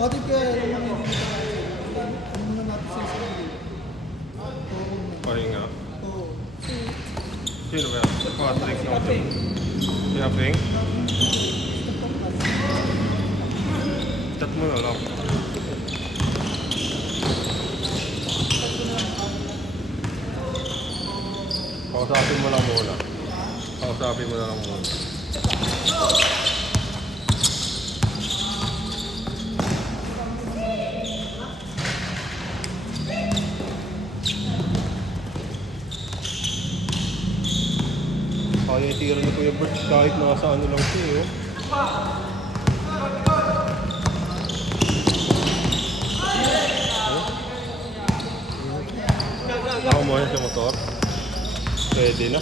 Pati kaya yung mga hindi ka ano muna natin sa isang game. Pahinga. Oo. Sino ba yan? Patrick ng Aping. Si Aping? Chat mo na lang. Kausapin mo lang muna. Kausapin mo na lang muna. Kaya itira ni Kuya Bert kahit nasa ano lang siya, oh. Ako mo yan sa motor. Pwede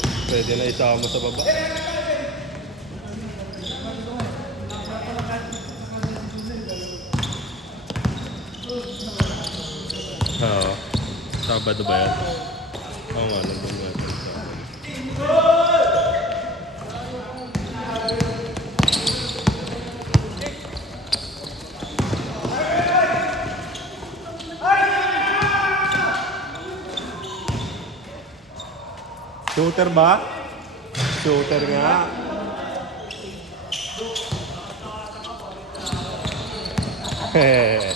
na isama mo sa baba. Oo. Sabado ba yan? Oo nga, nandun nga. Shooter ba? Shooter nga. Hehehe.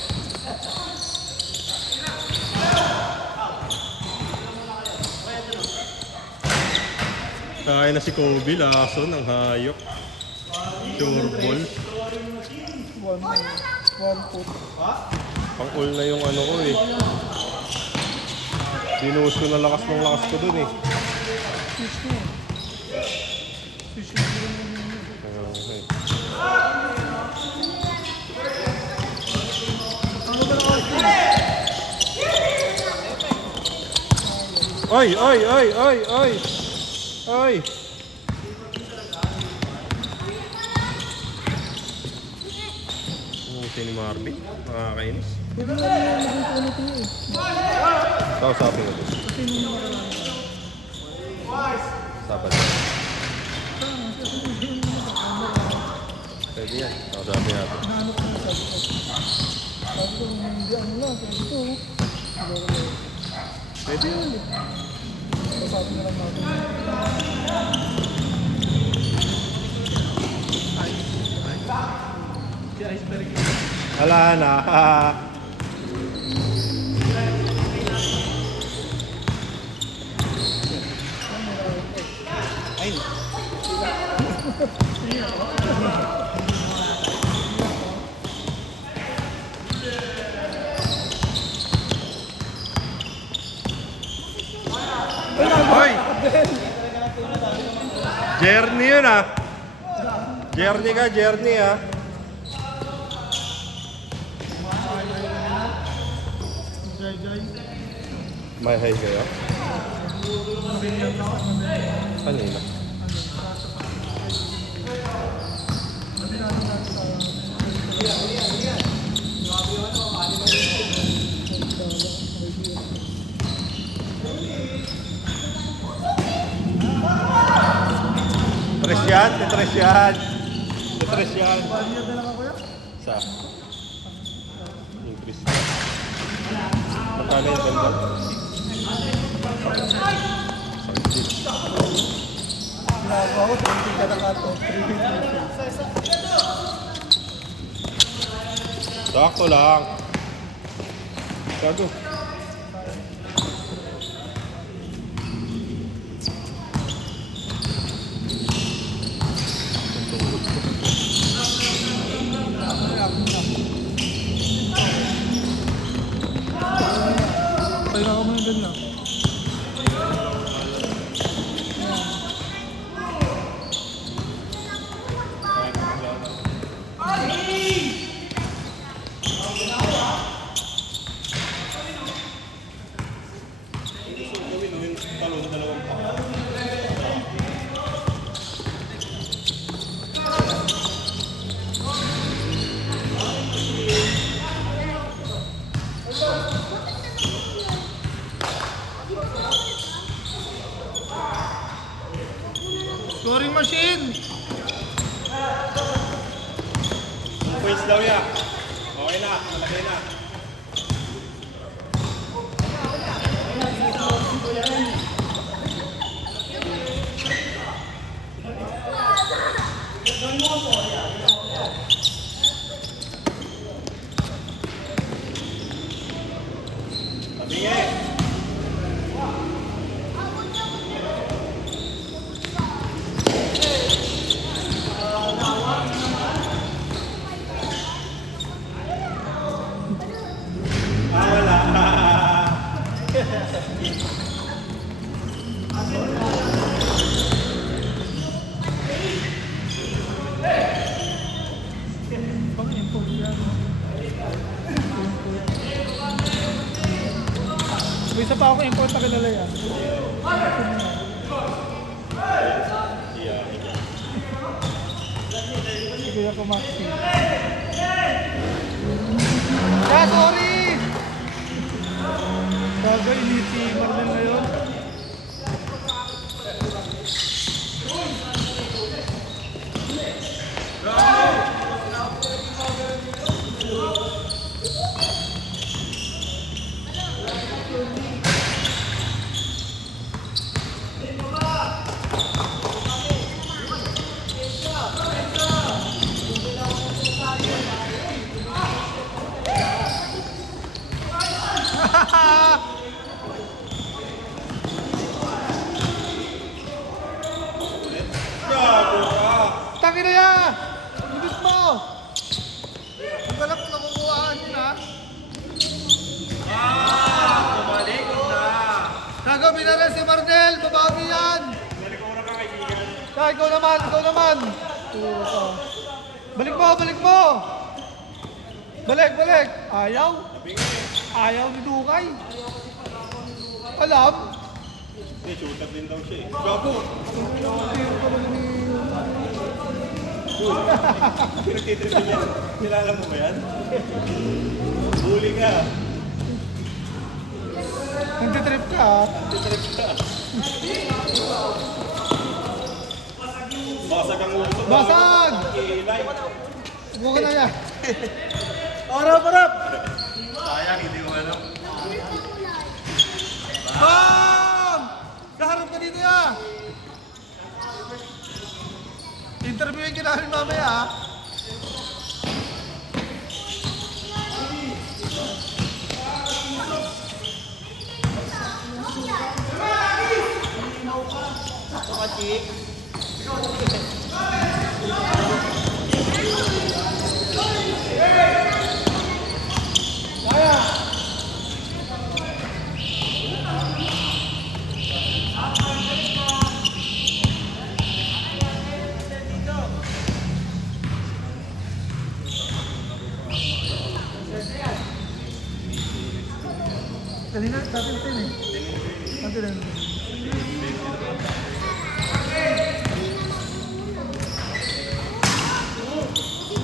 Kaya na si Kobe, lason ng hayop. Sureball. One foot. Pang-all na yung ano ko eh. Dinuos ko na lakas ng lakas ko dun eh. Fish na eh. Fish na Okay. Ay! Ay! Ay! Ay! Ay! Ay! Umuti ni Marvin. Nakakainis. Pwede nga naman maging punit niya eh. Kausapin ko. Kasi nung nakaraan. Sabat. Pwede yan. Kausapin natin. Nahanap ko na sabi ko. Sabi ko, hindi ano lang. Sabi ko, Pwede yan. sabi na lang natin. Wala na. Ay! Hoy! Journey yun ah. Journey ka, journey ah. May hay kayo? Kanina. Tres yan, titres yan. Titres yan. Baliyan na lang ako yan. Sa? Increase yan. Magkano yung banda? Ginagawa ko, 20 ka na kato. 350. Sakto lang. Gago. Kaya ako mo yung ganyan. Scoring machine! 2 points daw yan. Okay Okay na, malagay na. Tabingin. Pang-info yan. May isa pa ako import na kanila yan. Si Kuya Kumaksi. Ah, sorry! Bago initi Marlon ngayon. Tangin na yan! Ibig mo! Ang galap na kukuhaan yun ha? Bumalik na. Gagawin na rin si Marnel! Babawi yan! Kaya ikaw naman! Ikaw naman! Turo ka. Balik mo! Balik mo! Balik! Balik! Ayaw! Ayaw ni Dukay! Alam! Eh, shooter din daw siya eh. Gago! Pinagtitrip niya. Kilala mo ba yan? Huli ka. Nagtitrip ka ha? Nagtitrip ka. Basag ang ulo. Basag! Kilay. Buka na yan! Harap, harap! Sayang, hindi ko alam. Bam! Kaharap ka dito ya! Interviewin ka namin mamaya ha? Kaya! Kanina, dati ito yun eh. Dati rin.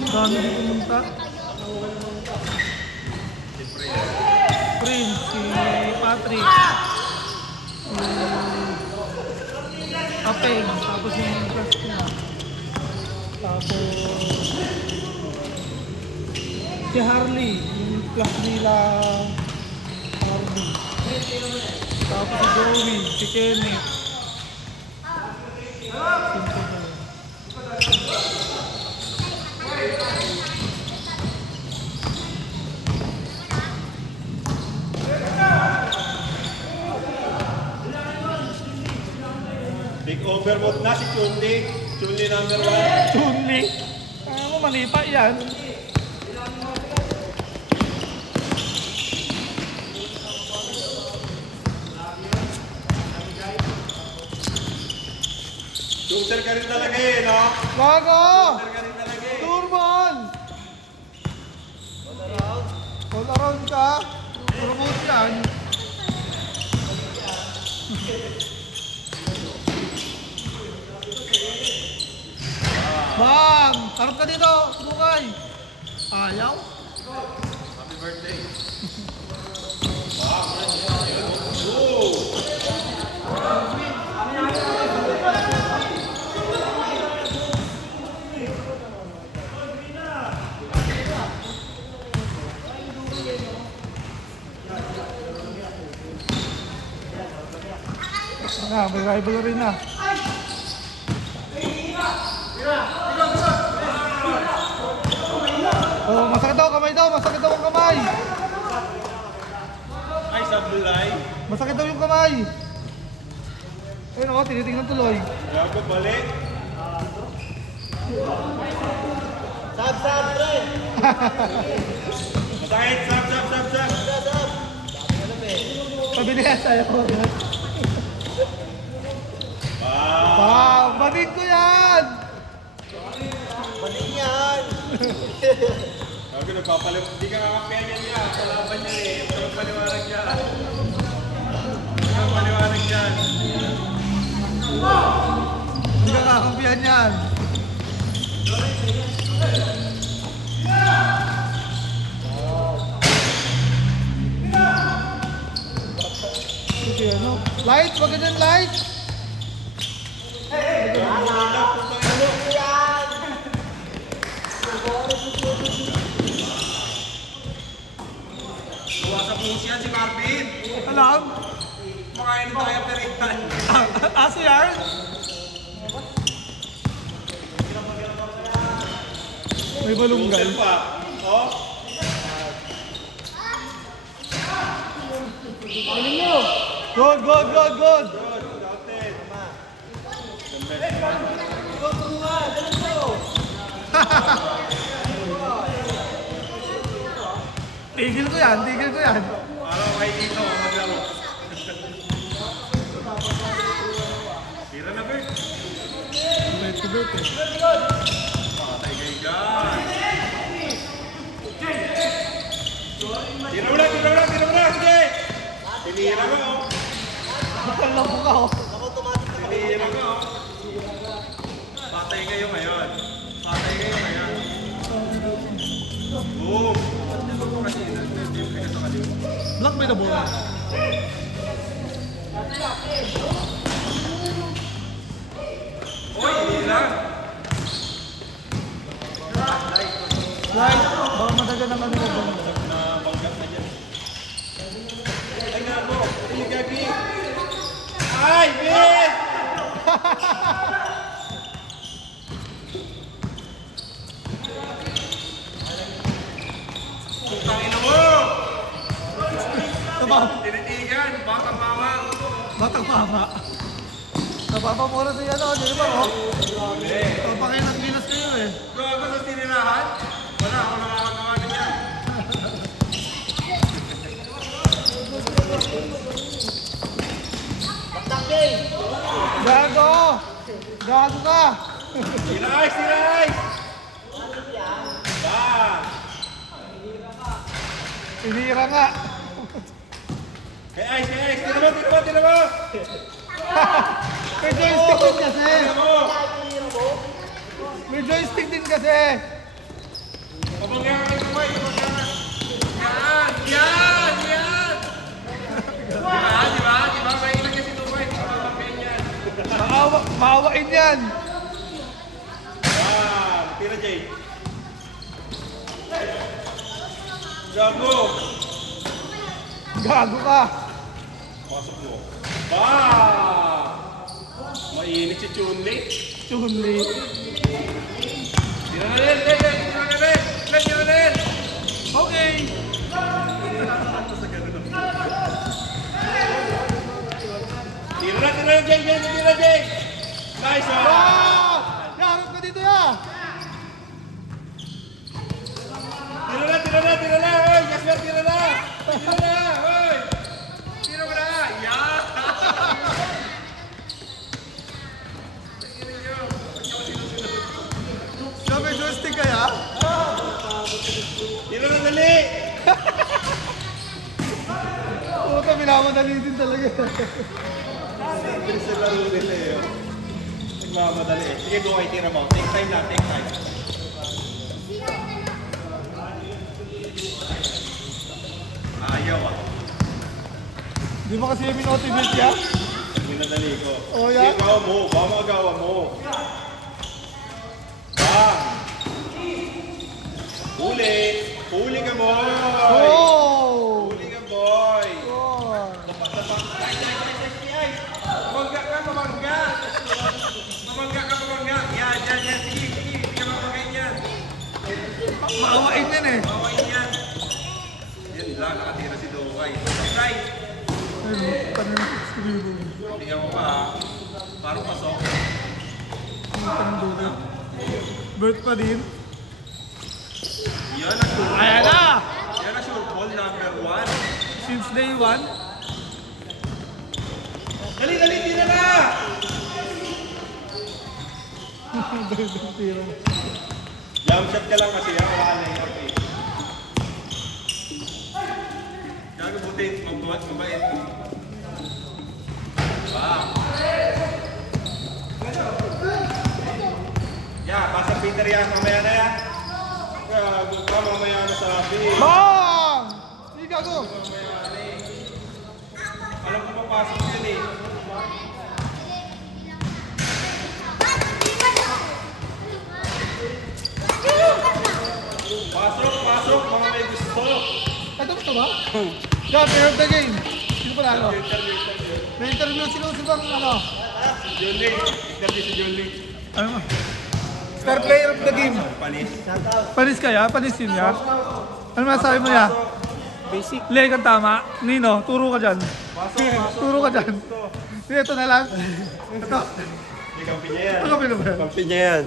Dami din pumunta. Prince, si Patrick. Si Apeng, tapos yung class niya. Tapos si Harley, yung class nila Harley. Tapos si Joey, si Kenneth. Simple na yun. Take over mo na si Chunli. Chunli number 1. Chunli. Ayaw mo, malipa yan. Shooter ka rin talaga eh, no? Gago! Shooter ka rin talaga eh. Turban! All around ka. Promote yan. Bang! Harap ka dito, Bukay. Ayaw? Happy birthday. Na, may rivalry na. Oh, masakit daw kamay daw, masakit daw ang kamay. Ay, sablay. Masakit daw yung kamay. Ayun ako, tinitingnan tuloy. Gago, balik. Sab, pre! Masakit, sab. Pabilihan tayo ko. Wow, banig ko yan! Mali yan! Gago, nagpapalim. Hindi ka kakampihan yan niya. Kalaban niya eh. Ito ang paliwanag niya. Ito ang paliwanag yan. Hindi ka kakampihan yan. Sige, ano? Light, wag ganyan light! Buwa sa puso yan si Marvin. Alam? Makain tayo peritan. Aso yan? May balunggal. Butil pa. Oh. Good, good, good, good! Tigil ko yan, tigil ko yan. Parang kay dito maglaro. Tira na, Bert. Wait, wait, eh. Patay kayo dyan. Tira mo na. Sige. Tinira mo. Bakal lang po ka, oh. Tinira mo. Patay kayo ngayon. Boom. Kasi hindi ka sa kaliwa. Block by the ball. Oy, hindi lang. Light, baka madagan ang ano ko. Nabanggat na dyan. Ay nga po. Ay, gagi. Ay, Ben! Putang ina mo! Tinitigan, batang mamang. Batang mama. Napapamura sa yan, oh. Di ba, oh? Papakinas-ginas kayo, eh. Gago sa tinirahan? Wala, ako nakakagawa na yan. Gago! Gago ka! Tira ice! Bang! Inira nga. Kay ice! Tira mo! May joystick din kasi. Tira mo! May joystick din kasi. Pabangyan ka ito, Mike. Yan! Di ba? May ilang kasi ito, Mike. Pabangyan yan. Maawain yan. Yan! Tira, Jay. Gago! Gago ka. Pasok mo. Bang! Mainit si Chunli. Chunli. Tira na rin! Okay. Tira, Jay! Nice one! Ah! Yarap ka dito, ya. Tira na! Hoy! Jasper, tira na! Hoy! Tira mo na! Yan! May joystick kaya? Tira na, dali! Puta, minamadali din talaga. Bilis na laro nila eh. Nagmamadali eh. Sige, go kay tira mo. Take time lang, take time. Ayaw ah. Di ba kasi yung minotivate ya? Minadali ko. Oh, yeah? Sige, gawa mo. Baka magawa mo. Bang! Huli ka, boy! Oh! Huli ka, boy! Oh! Dapat. Ay! Bangga! yan. Sige. Hindi ka mamagayin yan. Maawain yan eh. Mawain yan. Yan lang, nakatira si Dokay. Right. Ayun, tanong ng skribo. Tingnan mo pa ha. Parang pasok. Tanong doon. Bert pa din. Yan ang sure. Ayan na! Yan ang sure ball number 1. Since day 1. Dali, tira na! Jump shot ka lang kasi yan. Wala na yung eh. Gago buti, magbuhat, mabait. Yeah, basta Peter yan, mamaya na yan. Gago ka, mamaya na sabi. Bang! Sige gago. Alam ko papasok yan eh. Pasok, mga may gusto. Ito gusto ba? God, player of the game. Sino pala ano? May interview sino bang ano? John Lee, interview si John Lee. Ano mo? Star player of the game. Panis. Panis kaya? Panis yun ya? Ano masasabi mo ya? Basic. Lay kang tama. Nino, turo ka dyan. Turo ka dyan. Ito na lang. Ito. Hindi kampi niya yan. Ano ka pinabaya? Kampi niya yan.